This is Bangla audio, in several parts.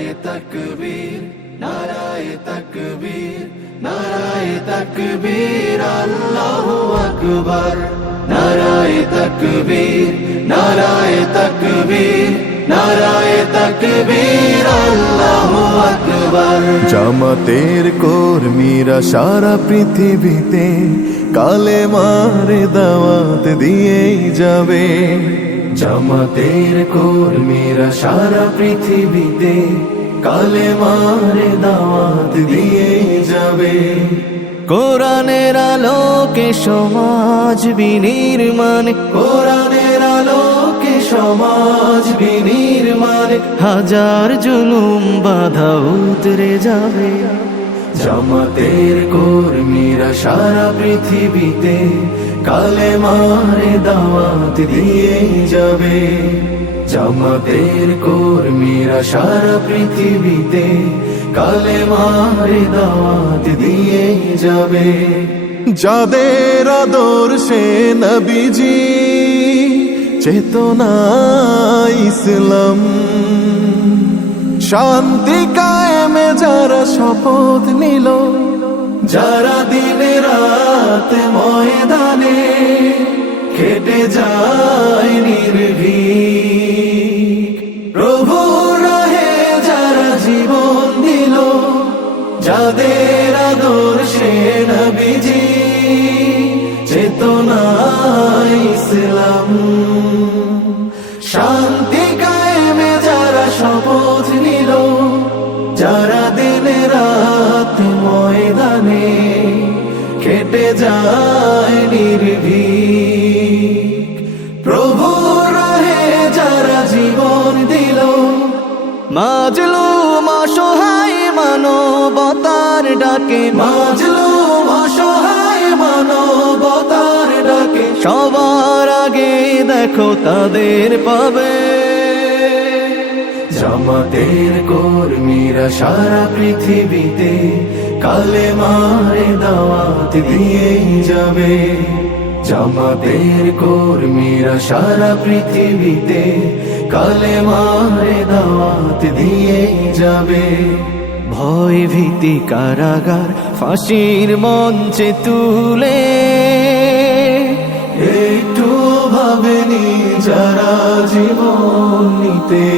নারায়ে তাকবীর, নারায়ে তাকবীর, নারায়ে তাকবীর, আল্লাহু আকবার। নারায়ে তাকবীর, নারায়ে তাকবীর, নারায়ে তাকবীর, আল্লাহু আকবার। জামাতের কর্মীরা সারা পৃথিবীতে কালেমার দাওয়াত দিয়েই যাবে। জামাতের কর্মীরা সারা পৃথিবীতে কালেমার দাওয়াত দিয়েই যাবে। কোরআনের আলোকে সমাজ বিনির্মাণ, কোরআনের আলোকে সমাজ বিনির্মাণ, হাজার জুলুম বাধা উতরে যাবে। জামাতের কর্মীরা সারা পৃথিবীতে কালেমার দাওয়াত দিয়েই যাবে। জামাতের কর্মীরা সারা পৃথিবীতে কালেমার দাওয়াত দিয়েই যাবে। যাদের আদর্শে নবীজি চেতনা ইসলাম, শান্তি কায়েমে যারা শপথ নিল, যারা দিনে রাত ময়দানে খেটে যায় নির্ভীক, প্রভু রাহে যারা জীবন দিল, যাদের আদর্শে নবীজি চেতনা ইসলাম, শান্তি কায়েমে যারা শপথ নিল, যারা দিনে রাত ময়দানে খেটে যায় নির্ভীক, প্রভু রাহে যারা জীবন দিল, মাজলুম অসহায় মানবতার ডাকে, মাজলুম অসহায় মানবতার ডাকে, সবার আগে দেখো তাদের পাবে। জামাতের কর্মীরা সারা পৃথিবীতে কালেমার দাওয়াত দিয়েই যাবে। জামাতের কর্মীরা সারা পৃথিবীতে কালেমার দাওয়াত দিয়েই যাবে। ভয় ভীতি কারাগার ফাঁসির মঞ্চে তুলে, একটু ভাবেনি যারা জীবন নিতে,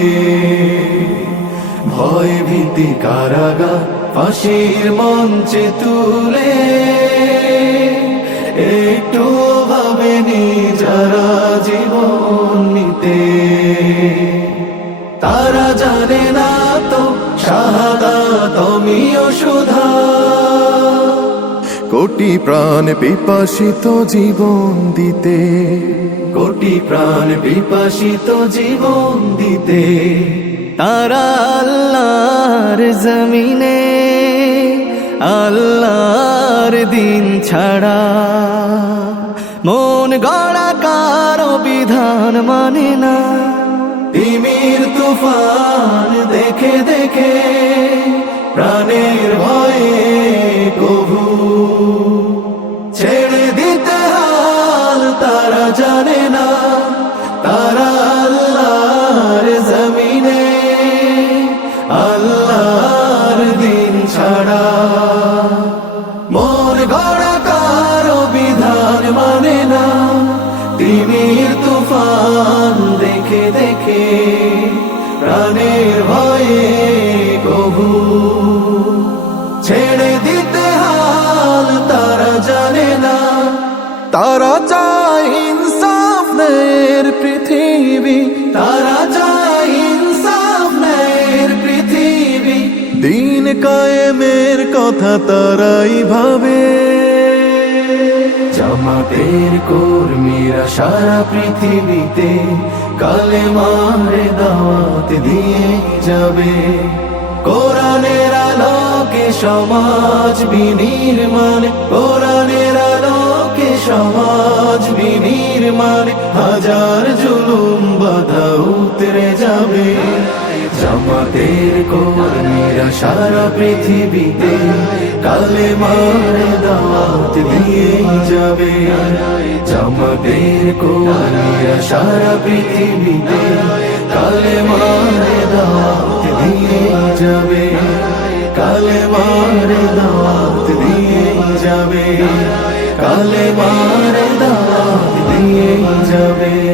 ভয় ভীতি কারাগার ফাঁসির মঞ্চে তুলে, একটু ভাবেনি যারা জীবন নিতে। তারা জানে না তো শাহাদাত আমিও সুধা, কোটি প্রাণ পিপাসিত জীবন দিতে, কোটি প্রাণ বিপাসিত জীবন দিতে। তারা আল্লাহর জমিনে আল্লাহর দিন ছাড়া মন গড়া কারো বিধান মানে না। তিমির তুফান দেখে দেখে প্রাণের ভয়ে কভু ছেড়ে দিতে হাল তারা জানে না। তারা আল্লাহর জমিনে আল্লাহর দিন ছাড়া মন গড়া কারো বিধান মানে না। তিমির তুফান দেখে দেখে প্রাণের ভয়ে কভু ছেড়ে দিতে হাল তারা জানে না। তারা চায় ইনসাফ ন্যায়ের পৃথিবী, তারা চায় ইনসাফ ন্যায়ের পৃথিবী, দিন কায়েমের কথা তারাই ভাবে। জামাতের কর্মীরা সারা পৃথিবীতে কালেমার দাওয়াত দিয়ে যাবে। কোরআনের আলোকে সমাজ বিনির্মাণ, কোরআনের আলোকে সমাজ বিনির্মাণ, হাজার জুলুম বাধা উতরে যাবে। জামাতের কর্মীরা সারা পৃথিবীতে কালেমার দাওয়াত দিয়ে যাবে জামাতের কোরআনিয়া সারা পৃথিবীতে কালেমার দাওয়াত দিয়ে যাবে কালেমার দাওয়াত দিয়ে যাবে কালেমার দাওয়াত দিয়ে যাবে